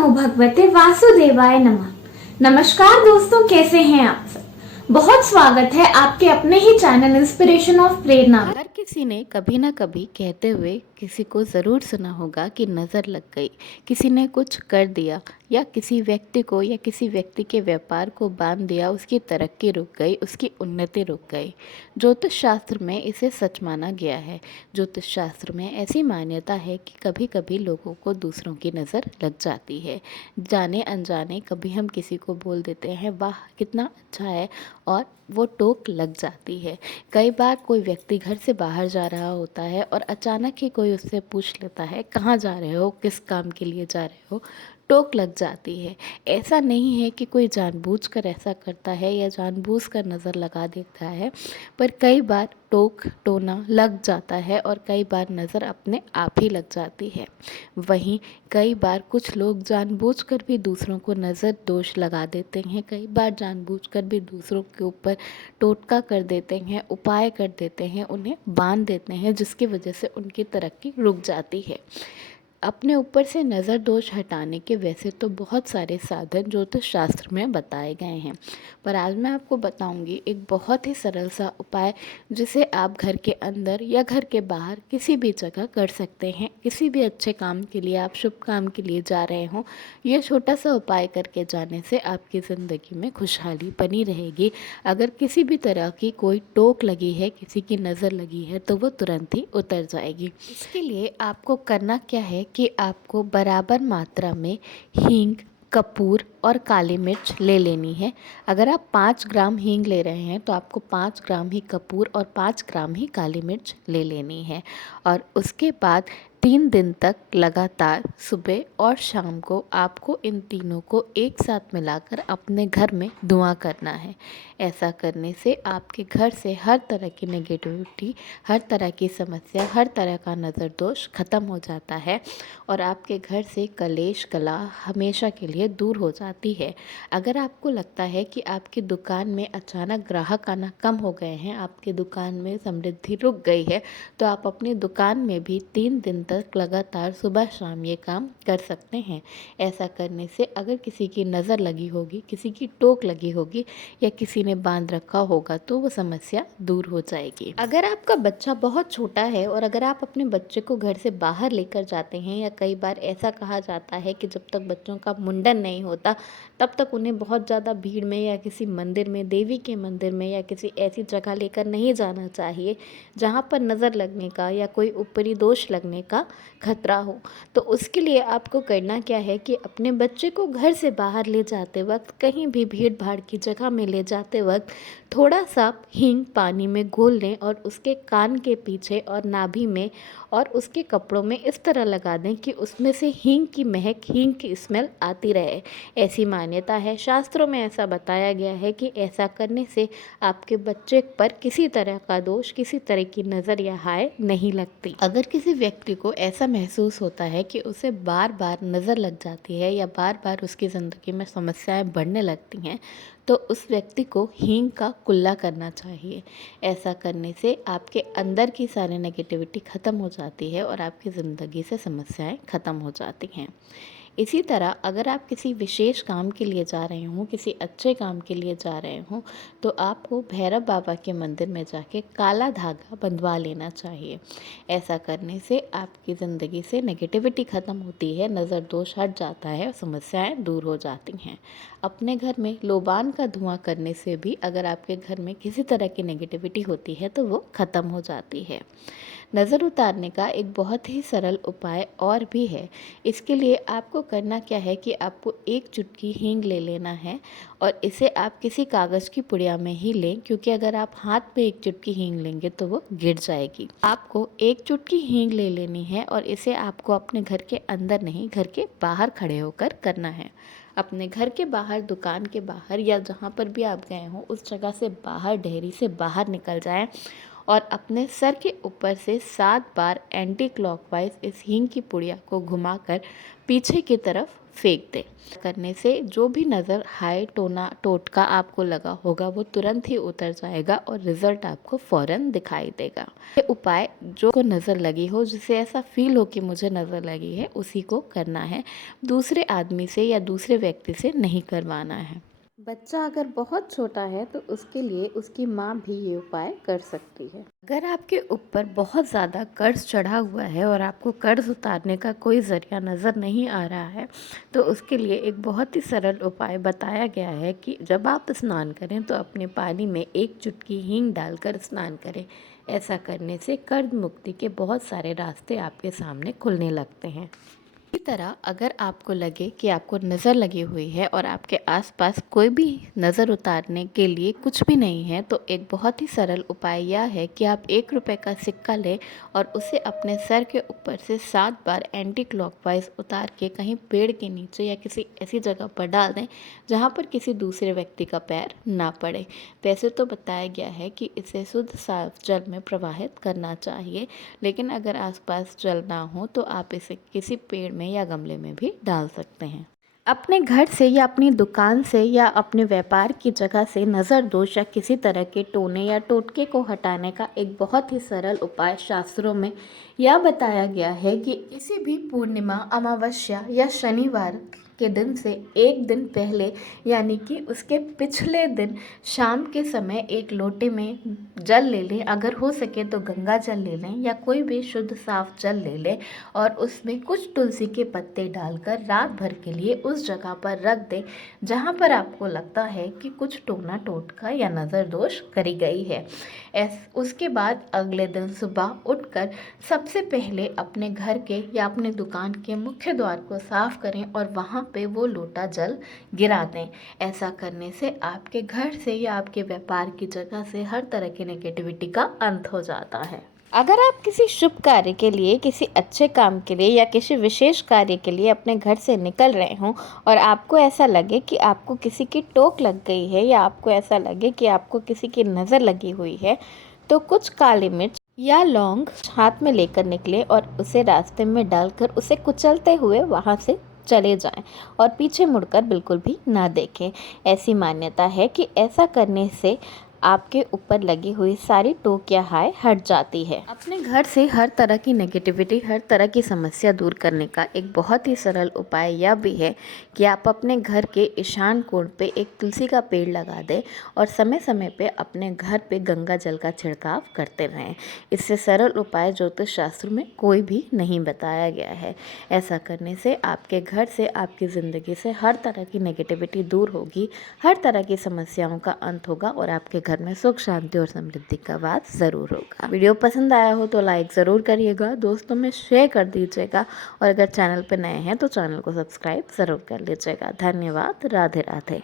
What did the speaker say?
नमो भगवते वासुदेवाय नमः। नमस्कार दोस्तों, कैसे हैं आप सब। बहुत स्वागत है आपके अपने ही चैनल इंस्पिरेशन ऑफ प्रेरणा। हर किसी ने कभी ना कभी कहते हुए किसी को ज़रूर सुना होगा कि नज़र लग गई, किसी ने कुछ कर दिया या किसी व्यक्ति को या किसी व्यक्ति के व्यापार को बांध दिया, उसकी तरक्की रुक गई, उसकी उन्नति रुक गई। ज्योतिष शास्त्र में इसे सच माना गया है। ज्योतिष शास्त्र में ऐसी मान्यता है कि कभी कभी लोगों को दूसरों की नज़र लग जाती है। जाने अनजाने कभी हम किसी को बोल देते हैं वाह कितना अच्छा है, और वो टोक लग जाती है। कई बार कोई व्यक्ति घर से बाहर जा रहा होता है और अचानक ही कोई उससे पूछ लेता है कहाँ जा रहे हो, किस काम के लिए जा रहे हो, टोक लग जाती है। ऐसा नहीं है कि कोई जानबूझकर ऐसा करता है या जानबूझकर नज़र लगा देता है, पर कई बार टोक टोना लग जाता है और कई बार नज़र अपने आप ही लग जाती है। वहीं कई बार कुछ लोग जानबूझकर भी दूसरों को नज़र दोष लगा देते हैं, कई बार जानबूझकर भी दूसरों के ऊपर टोटका कर देते हैं, उपाय कर देते हैं, उन्हें बांध देते हैं, जिसकी वजह से उनकी तरक्की रुक जाती है। अपने ऊपर से नज़र दोष हटाने के वैसे तो बहुत सारे साधन ज्योतिष शास्त्र में बताए गए हैं, पर आज मैं आपको बताऊंगी एक बहुत ही सरल सा उपाय जिसे आप घर के अंदर या घर के बाहर किसी भी जगह कर सकते हैं। किसी भी अच्छे काम के लिए, आप शुभ काम के लिए जा रहे हो, ये छोटा सा उपाय करके जाने से आपकी ज़िंदगी में खुशहाली बनी रहेगी। अगर किसी भी तरह की कोई टोक लगी है, किसी की नज़र लगी है, तो वो तुरंत ही उतर जाएगी। इसके लिए आपको करना क्या है कि आपको बराबर मात्रा में हींग, कपूर और काली मिर्च ले लेनी है। अगर आप 5 ग्राम हींग ले रहे हैं तो आपको 5 ग्राम ही कपूर और 5 ग्राम ही काली मिर्च ले लेनी है। और उसके बाद 3 दिन तक लगातार सुबह और शाम को आपको इन तीनों को एक साथ मिलाकर अपने घर में धुआं करना है। ऐसा करने से आपके घर से हर तरह की नेगेटिविटी, हर तरह की समस्या, हर तरह का नज़र दोष खत्म हो जाता है और आपके घर से कलेश कला हमेशा के लिए दूर हो जाती है। अगर आपको लगता है कि आपकी दुकान में अचानक ग्राहक आना कम हो गए हैं, आपकी दुकान में समृद्धि रुक गई है, तो आप अपनी दुकान में भी 3 दिन तक लगातार सुबह शाम ये काम कर सकते हैं। ऐसा करने से अगर किसी की नज़र लगी होगी, किसी की टोक लगी होगी या किसी ने बांध रखा होगा, तो वो समस्या दूर हो जाएगी। अगर आपका बच्चा बहुत छोटा है और अगर आप अपने बच्चे को घर से बाहर लेकर जाते हैं, या कई बार ऐसा कहा जाता है कि जब तक बच्चों का मुंडन नहीं होता तब तक उन्हें बहुत ज़्यादा भीड़ में या किसी मंदिर में, देवी के मंदिर में या किसी ऐसी जगह लेकर नहीं जाना चाहिए जहाँ पर नज़र लगने का या कोई ऊपरी दोष लगने का खतरा हो। तो उसके लिए आपको करना क्या है कि अपने बच्चे को घर से बाहर ले जाते वक्त, कहीं भी भीड़ भाड़ की जगह में ले जाते वक्त थोड़ा सा हींग पानी में घोल लें और उसके कान के पीछे और नाभि में और उसके कपड़ों में इस तरह लगा दें कि उसमें से हींग की महक, हींग की स्मेल आती रहे। ऐसी मान्यता है, शास्त्रों में ऐसा बताया गया है कि ऐसा करने से आपके बच्चे पर किसी तरह का दोष, किसी तरह की नज़र या हाय नहीं लगती। अगर किसी व्यक्ति को ऐसा महसूस होता है कि उसे बार बार नज़र लग जाती है या बार बार उसकी ज़िंदगी में समस्याएं बढ़ने लगती हैं, तो उस व्यक्ति को हींग का कुल्ला करना चाहिए। ऐसा करने से आपके अंदर की सारी नेगेटिविटी ख़त्म हो जाती है और आपकी ज़िंदगी से समस्याएं ख़त्म हो जाती हैं। इसी तरह अगर आप किसी विशेष काम के लिए जा रहे हों, किसी अच्छे काम के लिए जा रहे हों, तो आपको भैरव बाबा के मंदिर में जाके काला धागा बंधवा लेना चाहिए। ऐसा करने से आपकी ज़िंदगी से नेगेटिविटी ख़त्म होती है, नज़र दोष हट जाता है और समस्याएं दूर हो जाती हैं। अपने घर में लोबान का धुआं करने से भी अगर आपके घर में किसी तरह की नेगेटिविटी होती है तो वो ख़त्म हो जाती है। नज़र उतारने का एक बहुत ही सरल उपाय और भी है। इसके लिए आपको करना क्या है कि आपको एक चुटकी हींग ले लेना है और इसे आप किसी कागज़ की पुड़िया में ही लें, क्योंकि अगर आप हाथ में एक चुटकी हींग लेंगे तो वो गिर जाएगी। आपको एक चुटकी हींग ले लेनी है और इसे आपको अपने घर के अंदर नहीं, घर के बाहर खड़े होकर करना है। अपने घर के बाहर, दुकान के बाहर या जहाँ पर भी आप गए हों उस जगह से बाहर, डेहरी से बाहर निकल जाएं और अपने सर के ऊपर से 7 बार एंटी क्लॉकवाइज इस हींग की पुड़िया को घुमाकर पीछे की तरफ फेंक दें। करने से जो भी नज़र हाय टोना टोटका आपको लगा होगा वो तुरंत ही उतर जाएगा और रिजल्ट आपको फ़ौरन दिखाई देगा। ये उपाय जो को नज़र लगी हो, जिसे ऐसा फील हो कि मुझे नज़र लगी है, उसी को करना है। दूसरे आदमी से या दूसरे व्यक्ति से नहीं करवाना है। बच्चा अगर बहुत छोटा है तो उसके लिए उसकी माँ भी ये उपाय कर सकती है। अगर आपके ऊपर बहुत ज़्यादा कर्ज चढ़ा हुआ है और आपको कर्ज उतारने का कोई ज़रिया नज़र नहीं आ रहा है, तो उसके लिए एक बहुत ही सरल उपाय बताया गया है कि जब आप स्नान करें तो अपने पानी में 1 चुटकी हींग डालकर स्नान करें। ऐसा करने से कर्ज मुक्ति के बहुत सारे रास्ते आपके सामने खुलने लगते हैं। इसी तरह अगर आपको लगे कि आपको नज़र लगी हुई है और आपके आसपास कोई भी नज़र उतारने के लिए कुछ भी नहीं है, तो एक बहुत ही सरल उपाय यह है कि आप 1 रुपये का सिक्का लें और उसे अपने सर के ऊपर से 7 बार एंटी क्लॉकवाइज उतार के कहीं पेड़ के नीचे या किसी ऐसी जगह पर डाल दें जहाँ पर किसी दूसरे व्यक्ति का पैर ना पड़े। वैसे तो बताया गया है कि इसे शुद्ध साफ जल में प्रवाहित करना चाहिए, लेकिन अगर आसपास जल ना हो तो आप इसे किसी पेड़ में या गमले में भी डाल सकते हैं। अपने घर से या अपनी दुकान से या अपने व्यापार की जगह से नज़र दोष या किसी तरह के टोने या टोटके को हटाने का एक बहुत ही सरल उपाय शास्त्रों में यह बताया गया है कि किसी भी पूर्णिमा, अमावस्या या शनिवार के दिन से 1 दिन पहले, यानी कि उसके पिछले दिन शाम के समय 1 लोटे में जल ले लें। अगर हो सके तो गंगा जल ले लें या कोई भी शुद्ध साफ जल ले लें और उसमें कुछ तुलसी के पत्ते डालकर रात भर के लिए उस जगह पर रख दें जहाँ पर आपको लगता है कि कुछ टोना टोटका या नज़र दोष करी गई है। उसके बाद अगले दिन सुबह उठकर सबसे पहले अपने घर के या अपने दुकान के मुख्य द्वार को साफ करें और वहाँ पे वो लोटा जल गिरा दें। ऐसा करने से आपके घर से या आपके व्यापार की जगह से हर तरह की नेगेटिविटी का अंत हो जाता है। अगर आप किसी शुभ कार्य के लिए, किसी अच्छे काम के लिए या किसी विशेष कार्य के लिए अपने घर से निकल रहे हों और आपको ऐसा लगे कि आपको किसी की टोक लग गई है या आपको ऐसा लगे कि आपको किसी की नज़र लगी हुई है, तो कुछ काली मिर्च या लौंग हाथ में लेकर निकले और उसे रास्ते में डालकर उसे कुचलते हुए वहाँ से चले जाएं और पीछे मुड़कर बिल्कुल भी ना देखें। ऐसी मान्यता है कि ऐसा करने से आपके ऊपर लगी हुई सारी टोक या हाय हट जाती है। अपने घर से हर तरह की नेगेटिविटी, हर तरह की समस्या दूर करने का एक बहुत ही सरल उपाय यह भी है कि आप अपने घर के ईशान कोण पे एक तुलसी का पेड़ लगा दें और समय समय पे अपने घर पे गंगा जल का छिड़काव करते रहें। इससे सरल उपाय ज्योतिष शास्त्र में कोई भी नहीं बताया गया है। ऐसा करने से आपके घर से, आपकी ज़िंदगी से हर तरह की नेगेटिविटी दूर होगी, हर तरह की समस्याओं का अंत होगा और आपके घर में सुख, शांति और समृद्धि का वास ज़रूर होगा। वीडियो पसंद आया हो तो लाइक ज़रूर करिएगा, दोस्तों में शेयर कर दीजिएगा और अगर चैनल पर नए हैं तो चैनल को सब्सक्राइब ज़रूर कर लीजिएगा। धन्यवाद। राधे राधे।